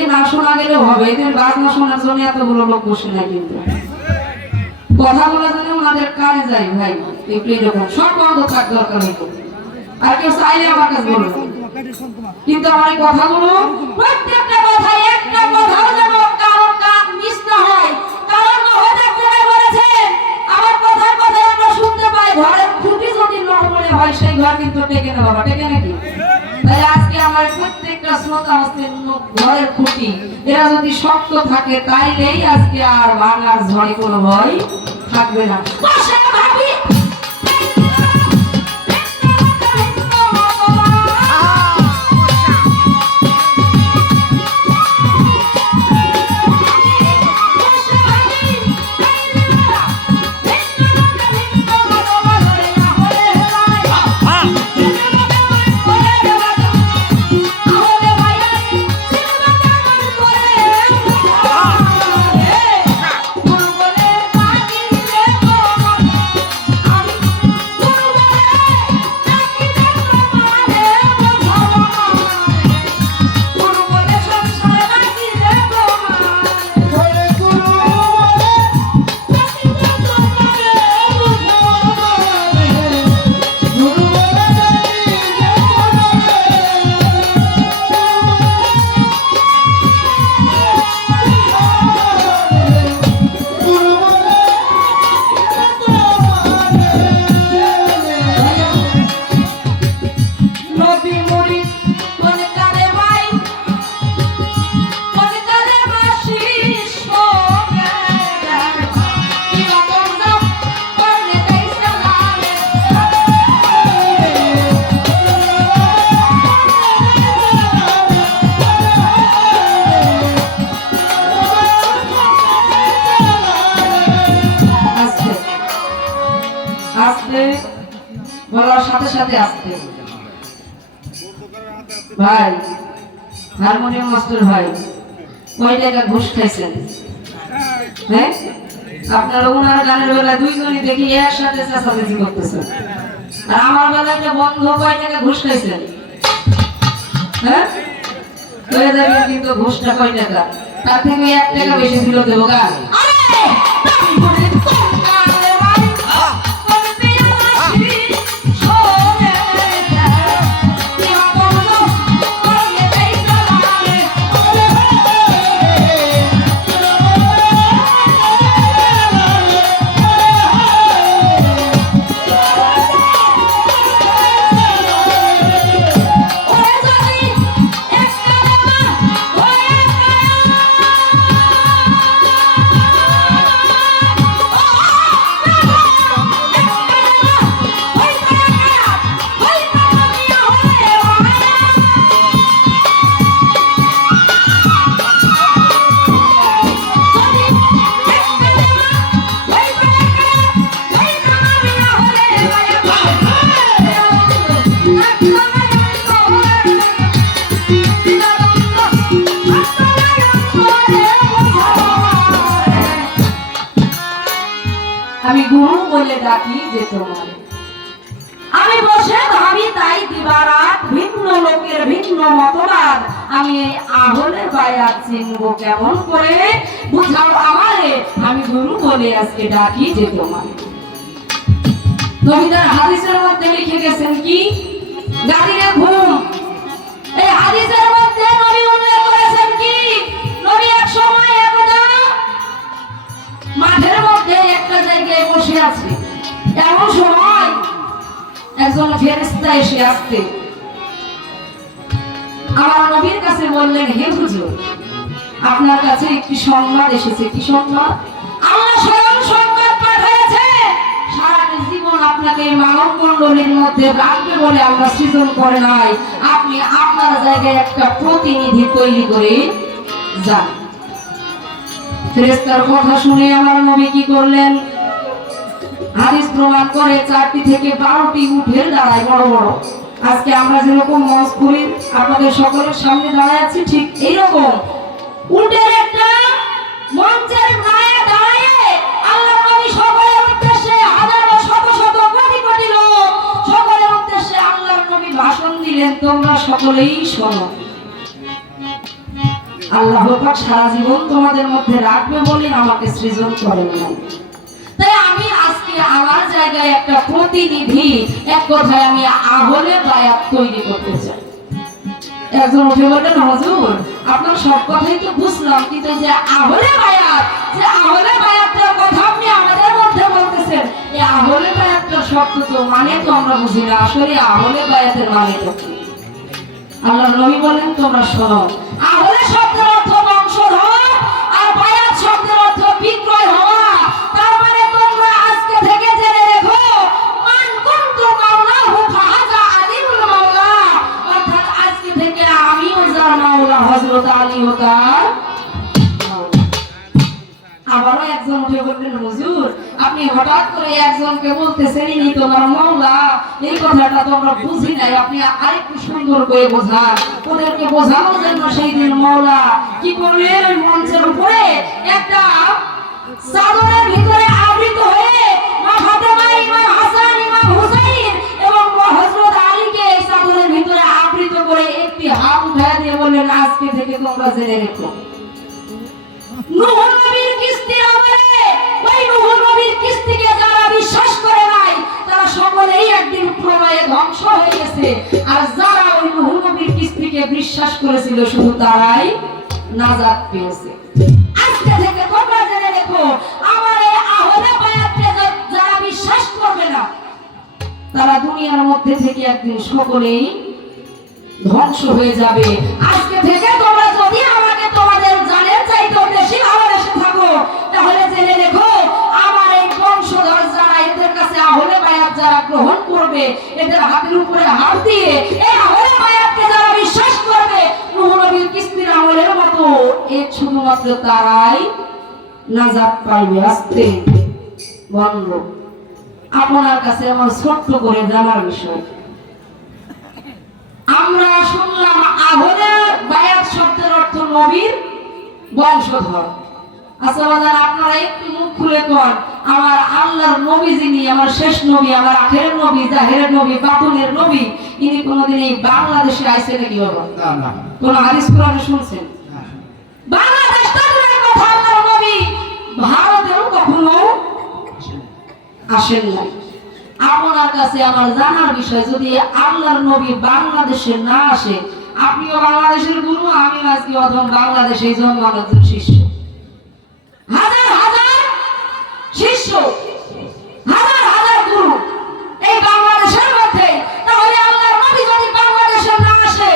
এদেরকে না শোনা গেলেও হবে? এদের বাজনা শোনার জন্য এতগুলো লোক বসে নাই কিন্তু। কথা বলার জন্য ওনাদের কাজে যাই ভাই। এরকম সব বন্ধ থাক, দরকার হইতো আর কেউ চাইলে আমার কাছে বলবে। কিন্তু আমার এই কথাগুলো প্রত্যেকটা কথা একটা কথাও যেন কারোর কান মিস না হয়। কারণ মহোদয় করে বলেছেন আমার কথার কথাই আমরা শুনতে পাই। ঘরের খুঁটি যদি নড়বড়ে হয়, সেই ঘর কিন্তু টেকে না বাবা টেকে নাকি তাই আজকে আমার প্রত্যেকটা শ্রোতা হচ্ছে ন- ঘরের খুঁটি এরা যদি শক্ত থাকে, তাইলেই আজকে আর বাংলার ঝড়ে কোনো ভয় থাকবে না। সাথে সাথে ভাই, হারমোনিয়াম মাস্টার ভাই, কয় টাকা ঘুষ খাইছেন? হ্যাঁ? আপনারা ওনার গানের বেলায় দুইজনই দেখি এর সাথে করতেছেন। আর আমার বেলায় একটা বন্ধ, কয় ঘুষ খাইছেন? হ্যাঁ? কিন্তু ঘুষটা কয় টাকা? তার থেকে এক টাকা বেশি ছিল দেবো গান বলে ডাকি যে তোমার আমি বসে ভাবি তাই দিবারাত ভিন্ন লোকের ভিন্ন মতবাদ। আমি এই আহলে বায়াত চিনব কেমন করে? বুঝাও আমারে। আমি গুরু বলে আজকে ডাকি যে তোমার নবীদার হাদিসের মধ্যে লিখে গেছেন কি? গাড়িরে ঘুম। এই হাদিসের বসে আছে। এমন সময় একজন ফেরেস্তা এসে আসতে আমার নবীর কাছে বললেন, হে হুজুর, আপনার কাছে একটি সংবাদ এসেছে। কি সংবাদ স্বয়ং সংবাদ পাঠিয়েছে সারাটা জীবন আপনাকে মানব মধ্যে রাখবে বলে আমরা সৃজন করে নাই। আপনি আপনার জায়গায় একটা প্রতিনিধি তৈরি করে যান। ফেরেস্তার কথা শুনে আমার নবী কি করলেন? হাদিস প্রমাণ করে চারটি থেকে বারোটি উঠে দাঁড়ায় বড় বড়। আজকে আমরা যেরকম মঞ্চ করি আপনাদের সকলের সামনে দাঁড়ায় আছি, ঠিক এইরকম। উঠের একটা মঞ্চের দাঁড়িয়ে আল্লাহ সকলের শত শত সকলের উদ্দেশ্যে আল্লাহর নবী ভাষণ দিলেন, তোমরা সকলেই শোনো। আল্লাহ সারা জীবন তোমাদের মধ্যে রাখবে বলে আমাকে সৃজন করেন নাই। জায়গায় একটা প্রতিনিধি, এক কথায় আমি আহলে বায়াত তৈরি করতে চাই। একজন উঠে বললেন, হজুর, আপনার সব কথাই তো বুঝলাম, কিন্তু যে আহলে বায়াত, যে আহলে বায়াতের কথা আপনি আমাদের মধ্যে বলতেছেন, এই আহলে শব্দ তো মানে তো আমরা বুঝি না, আসলে আহলে বায়াতের মানে তো আল্লাহ বলেন তোমরা শোনো, আহলে হঠাৎ একজনকে বলতেছেন ইনি তোমার মাওলা এই কথাটা তো আমরা বুঝি নাই। আপনি আরেকটু সুন্দর করে বোঝান। ওদেরকে বোঝানোর জন্য সেই দিন মাওলা কি করলেন? ওই মঞ্চের উপরে একটা চাদরের ভিতরে আবৃত হয়ে করে একটি হাত উঠায় দিয়ে আজকে থেকে তোমরা জেনে রেখো। নবীর কিস্তির আমলে ওই নূহ নবীর কিস্তিকে যারা বিশ্বাস করে নাই, তারা সকলেই একদিন প্রলয়ে ধ্বংস হয়ে গেছে। আর যারা ওই নবীর কিস্তিকে বিশ্বাস করেছিল, শুধু তারাই নাজাত পেয়েছে। আজকে থেকে তোমরা জেনে রেখো, আমার এই আহলে বায়াতকে যারা বিশ্বাস করবে না, তারা দুনিয়ার মধ্যে থেকে একদিন সকলেই ধ্বংস হয়ে যাবে। আজকে থেকে তোমরা যদি আমাকে তোমাদের জানের চাইতেও বেশি ভালোবেসে থাকো, তাহলে জেনে রেখো আমার এই বংশধর যারা এদের কাছে আহলে বায়াত যারা গ্রহণ করবে, এদের হাতের উপরে হাত দিয়ে এই যারা বিশ্বাস করবে নবীর কিস্তির আমলের মতো, এ শুধুমাত্র তারাই নাজাত পাইবে আস্তে। বন্ধ। আপনার কাছে আমার ছোট্ট করে জানার বিষয়। আমরা শুনলাম আহলে বায়াত শব্দের অর্থ নবীর বংশধর। আচ্ছা বাজার আপনারা একটু মুখ খুলে কন। আমার আল্লাহর নবী যিনি আমার শেষ নবী আমার আখেরের নবী জাহেরের নবী বাতুনের নবী ইনি কোনোদিন এই বাংলাদেশে আইসে নাকি বাবা? না না। কোন হাদিস কোরআনে শুনছেন? বাংলাদেশ কথা আল্লাহর নবী। ভারতেও কখনো আসেন নাই। আপনার কাছে আমার জানার বিষয় যদি আল্লাহর নবী বাংলাদেশে না আসে আপনিও বাংলাদেশের গুরু আমি আজকে অধম বাংলাদেশে জন্মানোর শিষ্য। হাজার হাজার শিষ্য হাজার হাজার গুরু এই বাংলাদেশের মধ্যে। তাহলে আল্লাহর নবী যদি বাংলাদেশে না আসে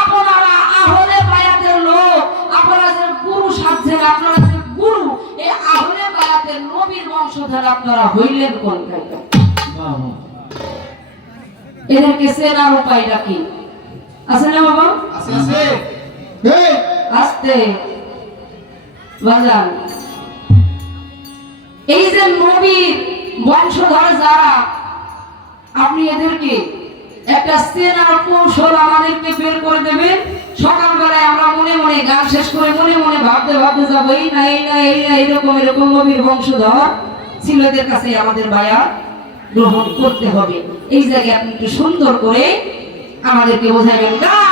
আপনারা আহলে বায়াতের লোক আপনারা যে গুরু সাজছেন আপনারা যে গুরু এই আহলে বায়াতের নবীর বংশধর আপনারা হইলেন কোন। এদেরকে চেনার উপায়টা কি? আছে না বাবা? আছে, আছে। আস্তে। বাজান। এই যে নবীর বংশধর যারা, আপনি এদেরকে একটা চেনার কৌশল আমাদেরকে বের করে দেবেন সকালবেলায় আমরা মনে মনে গান শেষ করে মনে মনে ভাবতে ভাবতে যাব, এই না এই না এই না, এরকম এরকম নবীর বংশধর ছিল এদের কাছে আমাদের বায়া গ্রহণ করতে হবে। এই জায়গায় আপনি একটু সুন্দর করে আমাদেরকে বোঝাবেন গান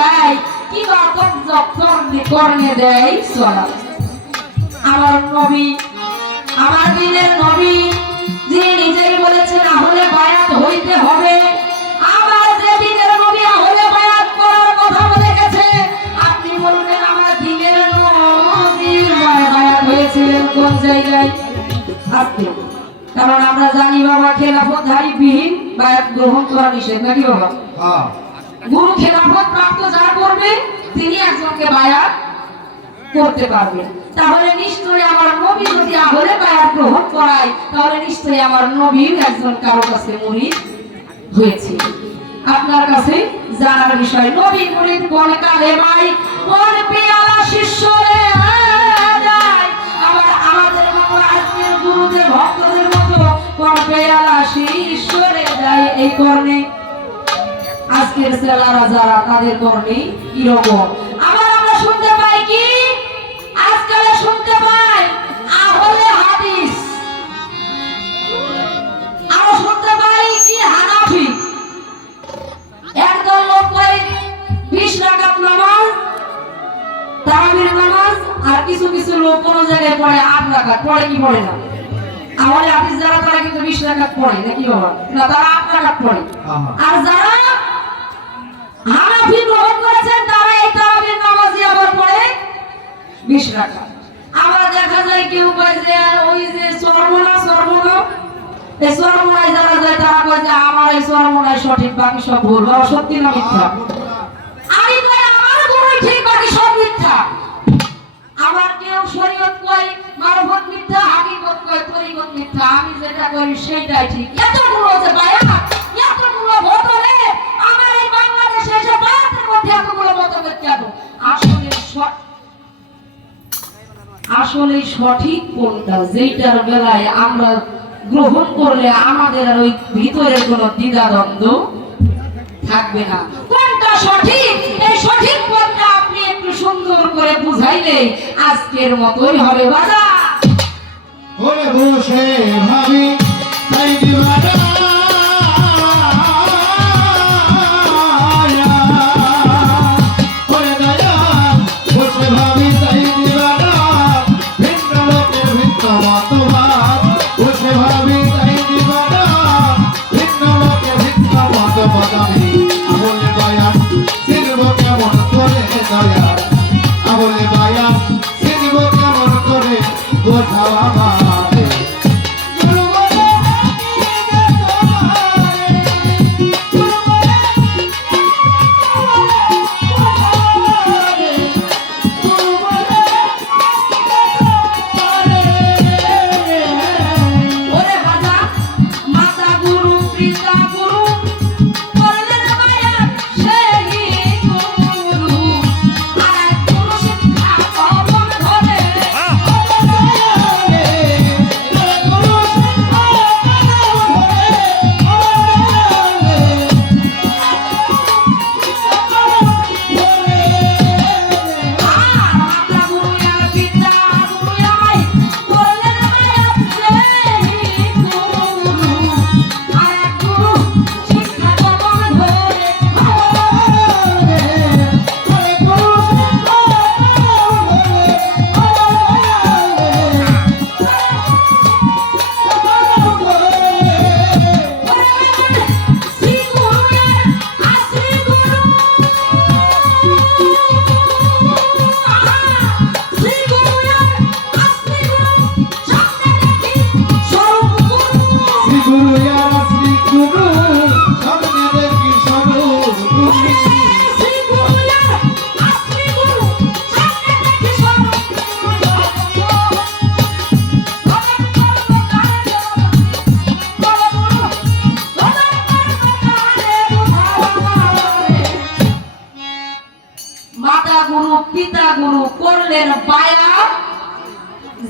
দেয়, কি রকম যত্নে কর্ণে দেয় সরা আমার নবী, আমার দিনের নবী, যিনি নিজেই বলেছেন, আহলে বায়াত হইতে হবে। আমার যে দিনের নবী, আহলে বায়াত করার কথা বলে আপনি বলবেন, আমার দিনের নবীর বায়াত হয়েছিলেন কোন জায়গায়? আসতে কারণ আমরা জানি বাবা খেলাফত হারিবিহীন বায়াত গ্রহণ করা নিষেধ, নাকি বাবা? হ্যাঁ। গুরু খেলাফত প্রাপ্ত যারা করবে, তিনি একজনকে বায়াত করতে পারবে। তাহলে নিশ্চয়ই আমার নবী যদি আহলে বায়াত গ্রহণ করায়, তাহলে নিশ্চয়ই আমার নবীর একজন কারও কাছে মুরিদ হয়েছে। আপনার কাছে জানার বিষয়, নবী মুরিদ কোন কালে ভাই কোন পেয়ালা শিষ্য রে আবার আমাদের মতো আজকের গুরুদের ভক্তদের মতো কোন পেয়ালা শিষ্য রে যায় এই কর্ণে আজকের সেলারা যারা তাদের কর্মে কীরকম? আবার আমরা শুনতে পাই কি? আজকালে শুনতে পাই আহলে হাদিস। আরও শুনতে পাই কি হানাফি? একদল লোক কয় বিশ রাকাত নামাজ তারাবির নামাজ আর কিছু কিছু লোক কোন জায়গায় পড়ে আট রাকাত। পড়ে কি পড়ে না? আমাদের হাদিস যারা তারা কিন্তু বিশ রাকাত পড়ে নাকি বাবা? না তারা আট রাকাত পড়ে। আর যারা হানাফি গ্রহণ করেছেন, তারা এই তারাবির নামাজই আবার পড়ে বিশ রাখা। আবার দেখা যায় কেউ কয় যে, ওই যে সর্বনা সর্বনা এই সর্বনায় যারা যায়, তারা কয় যে, আমার এই সর্বনায় সঠিক বাকি সব ভুল বাবা সত্যি না মিথ্যা? আমি কই, আমার গুরুই ঠিক বাকি সব মিথ্যা? আবার কেউ শরীয়ত কয় মারফত মিথ্যা, হাকিকত কয় তরিকত মিথ্যা? আমি যেটা করি, সেইটাই ঠিক। এতগুলো যে বায়া এতগুলো ভোটরে আমার এই বাংলাদেশে এসে ভারতের মধ্যে এতগুলো মতভেদ কেন আসলে আসলে সঠিক কোনটা? যেটার বেলায় আমরা গ্রহণ করলে আমাদের আর ওই ভিতরের কোনো দ্বিধাদ্বন্দ্ব থাকবে না। কোনটা সঠিক? এই সঠিক পথটা আপনি একটু সুন্দর করে বুঝাইলে আজকের মতোই হবে। বাজা ওরে বসে ভাবি। আমলে দয়া সিলব কেমন করে? বোঝাও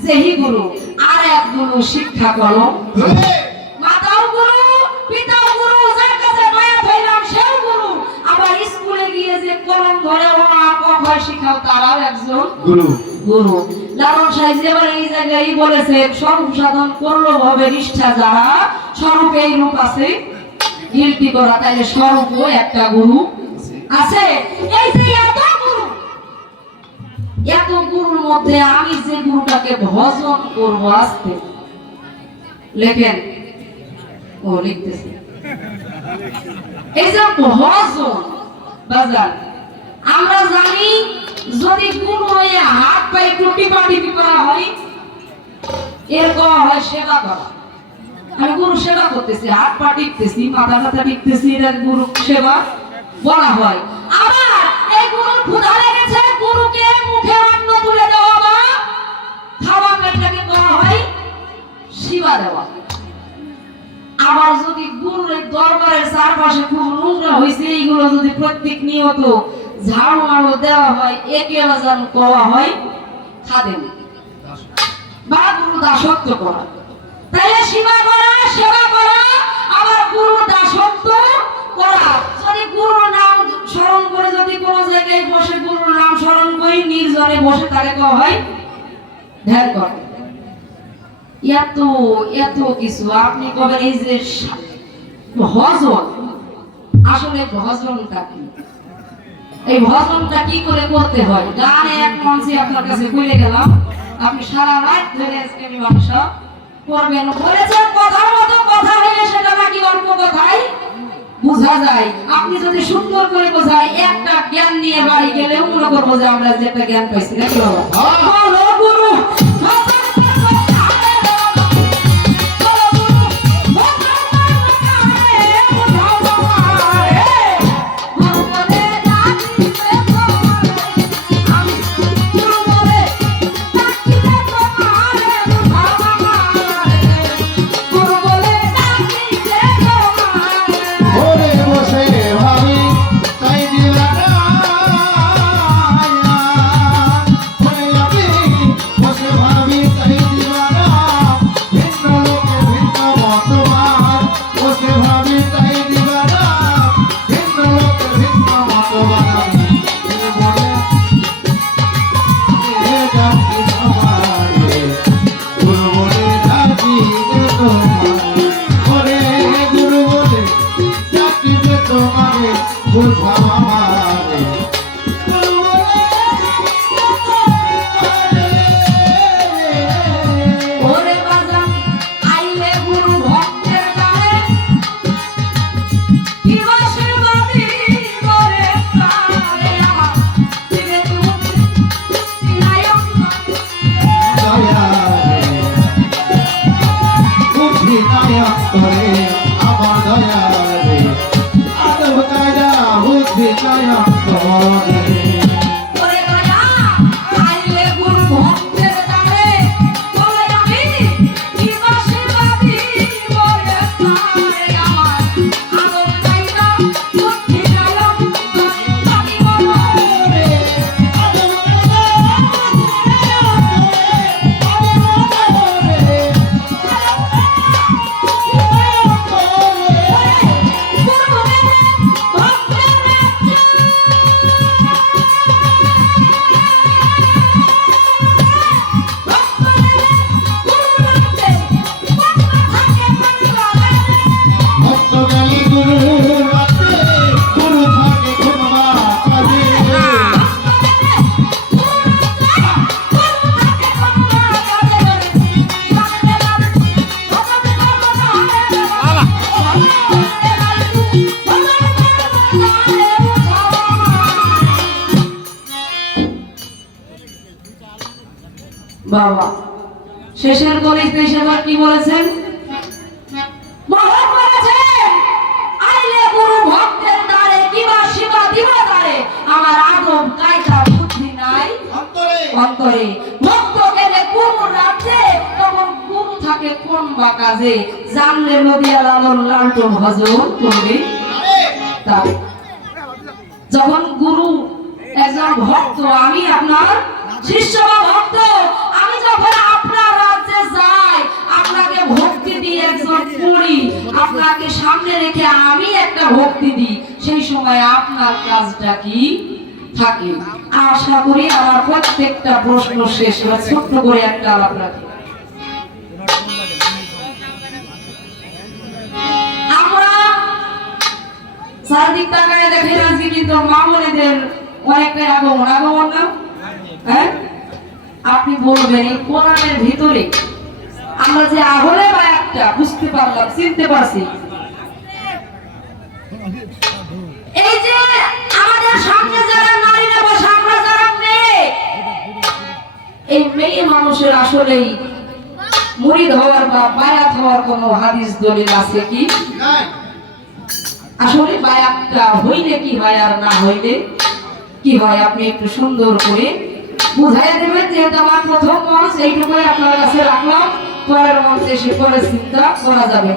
যেহি গুরু আর এক গুরু শিক্ষা করো। মাতাও গুরু পিতাও গুরু যার কাছে মায়া সেও গুরু। আবার স্কুলে গিয়ে যে কলম ধরে ও আর কখয় শিখাও তারাও একজন গুরু। গুরু। লালন সাহেব এবার এই জায়গায় বলেছেন স্বরূপ করল ভাবে নিষ্ঠা যারা স্বরূপ এই রূপ আছে। করা তাইলে স্বরূপও একটা গুরু আছে। এই যে এত এত গুরুর মধ্যে আমি যে গুরুটাকে ভজন করব আস্তে। লেখেন, ও লিখতেছি। এই যে ভজন, বাজার, আমরা জানি যদি হয়ে হাত পায়ে করা হয়, এর হয় সেবা করা। আমি গুরু সেবা করতেছি, হাত পা টিপতেছি, মাথা মাথা টিপতেছি গুরু সেবা বলা হয়। আবার এই গুরুর ক্ষুধা লেগেছে গুরুকে মুখে অন্ন তুলে দেওয়া বা খাওয়া পেটটাকে করা হয় শিবা দেওয়া। আবার যদি গুরুর দরবারের চারপাশে খুব নোংরা হয়েছে এইগুলো যদি প্রত্যেক নিয়ত ঝাড়ু মাড়ু দেওয়া হয়, একে বাজান করা হয় খাদেন বা গুরু দাসত্ব করা। তাইলে সেবা করা সেবা করা, আবার গুরু দাসত্ব করা। যদি নাম স্মরণ করে যদি কোনো জায়গায় বসে গুরুর নাম স্মরণ করি নির্জনে বসে তাকে কওয়া হয় ধ্যান করা। এত এত কিছু, আপনি কবেন এই যে ভজন, আসলে ভজনটা কি? এই ভজনটা কি করে করতে হয়? গানে এক মঞ্চে আপনার কাছে বলে গেলাম, আপনি সারা রাত ধরে আজকে মীমাংসা করবেন, বলেছেন কথার মতো কথা হইলে সেটা নাকি অল্প কথাই বোঝা যায় আপনি যদি সুন্দর করে বোঝায় একটা জ্ঞান নিয়ে বাড়ি গেলেও মনে করব যে আমরা যে একটা জ্ঞান পাইছি, নাকি বাবা? তাই যখন গুরু একজন ভক্ত, আমি আপনার শিষ্য ভক্ত, আমি যখন আপনার রাজ্যে যাই, আপনাকে ভক্তি দিয়ে একজন করি আপনাকে সামনে রেখে আমি একটা ভক্তি দিই, সেই সময় আপনার কাজটা কি? থাকে। আশা করি আমার প্রত্যেকটা প্রশ্ন শেষ এবার ছোট্ট করে একটা আলাপ আমরা হ্যাঁ? আপনি বলবেন, এই ভিতরে আমরা যে আহলে বা একটা বুঝতে পারলাম, চিনতে পারছি। এই মেয়ে মানুষের আসলেই মুড়িদ হওয়ার বা বায়াত হওয়ার কোনো হাদিস দলিল আছে কি? আসলে বায়াতটা হইলে কি হয় আর না হইলে? কি হয়? আপনি একটু সুন্দর করে বুঝাই দেবেন যেহেতু আমার প্রথম মঞ্চ এইটুকুই আপনার কাছে রাখলাম। পরের মঞ্চে এসে পরে চিন্তা করা যাবে।